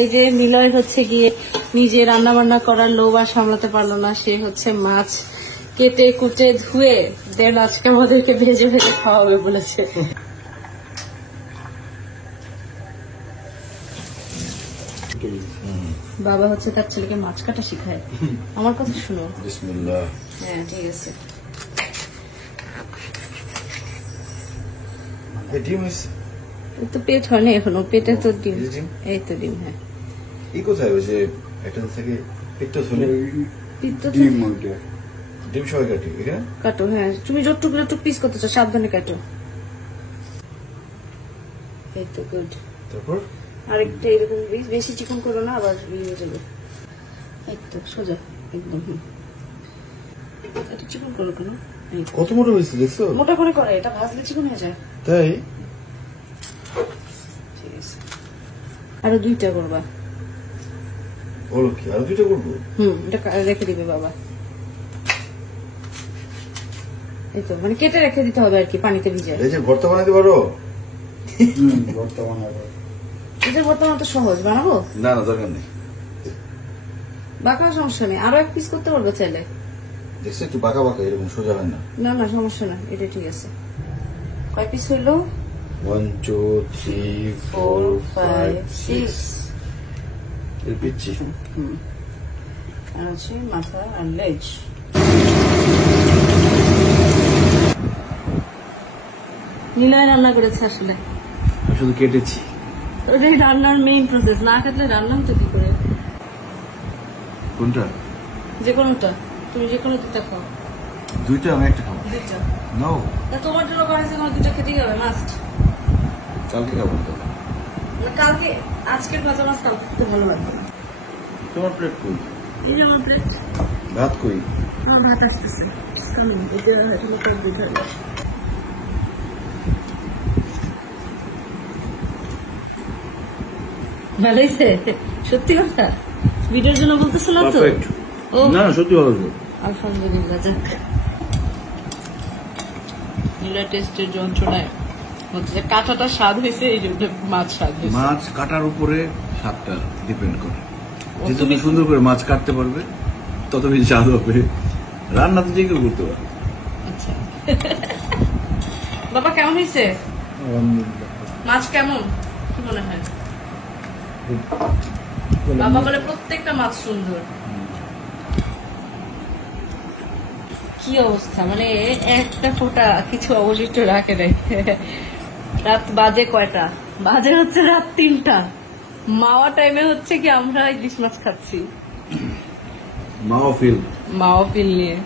এই যে নিলয় হচ্ছে গিয়ে নিজে রান্না বান্না করার লোভ আর সামলাতে পারলো না, সে হচ্ছে মাছ কেটে কুটে ধুয়ে দেন আজকে আমাদেরকে ভেজে ভেজে খাওয়াবে বলেছে। বাবা হচ্ছে তার ছেলেকে মাছ কাটা শিখায়। আমার কথা শুনো। বিসমিল্লাহ। হ্যাঁ ঠিক আছে। ডিম তো পেট হয়নি এখনো, পেটে তো ডিম। এই তো ডিম। হ্যাঁ এই কোথায় ওই যে একটা থেকে পিত্ত শুনে ডিম ডিম সবাই কাটি এখানে কাটো। হ্যাঁ তুমি যতটুকু যতটুকু পিস করতে চাও সাবধানে কাটো। এই তো গুড। তারপর আরেকটা এরকম বেশি চিকন করো না, আবার ইয়ে হয়ে যাবে। এই তো সোজা একদম। এটা চিকন করো কেন? কত মোটা হয়েছে দেখছো? মোটা করে করে, এটা ভাজলে চিকন হয়ে যায়। তাই ঠিক আছে, আরো 2টা করবা। বলো কি আরো 2টা করবো? এটা রেখে দিবে বাবা। এই তো মানে কেটে রেখে দিতে হবে আর কি, পানিতে ভিজায়। এই যে ভর্তা বানাতে পারো? ভর্তা বানাবো। এটা বর্তমানে তো সহজ, বানাবো না না দরকার নেই, বাঁকা সমস্যা নেই, আরো 1 পিস করতে পারবো চাইলে। দেখছো একটু বাঁকা বাঁকা, এরকম সোজা হয় না। না না সমস্যা না, এটা ঠিক আছে। কয় পিস হইলো? 1 2 3 4 5 6 এর পিচ্ছি। আর আছে মাথা আর লেজ। নিলয় রান্না করেছে আসলে, শুধু কেটেছি। ওটাই রান্নার মেইন প্রসেস, না কাটলে রান্না হতো কি করে? কোনটা? যে কোনোটা, তুমি যে কোনো 2টা খাও। 2টা আমি একটা খাবো। 2টা নো, তোমার জন্য করেছে, তোমার 2টা খেতেই হবে মাস্ট। কালকে খাবো তো। কালকে আজকের ভাজা মাছ কালকে খেতে ভালো লাগবে না। তোমার প্লেট কই? এই যে আমার প্লেট। ভাত কই? আমার ভাত আসতেছে। এটা হয়তো দুধ হবে। ভালো হয়েছে? সত্যি কথা ভিডিওর জন্য বলতেছো না তো? ও না সত্যি ভালো হয়েছে। আলহামদুলিল্লাহ। যাক, নিলয় টেস্টের যন্ত্রণায় হচ্ছে কাঁটাটা স্বাদ হয়েছে, এই জন্য মাছ স্বাদ হয়েছে। মাছ কাটার উপরে স্বাদটা ডিপেন্ড করে। যত সুন্দর করে মাছ কাটতে পারবে তত বেশি স্বাদ হবে। রান্না তো যে কেউ করতে পারবে। আচ্ছা বাবা কেমন হয়েছে মাছ? কেমন কি মনে হয়? বাবা বলে প্রত্যেকটা মাছ সুন্দর। কি অবস্থা, মানে একটা ফোঁটা কিছু অবশিষ্ট রাখে নাই। রাত বাজে কয়টা? বাজে হচ্ছে রাত 3টা। মাওয়া টাইমে হচ্ছে কি আমরা ইলিশ মাছ খাচ্ছি, মাও ফিল নিয়ে।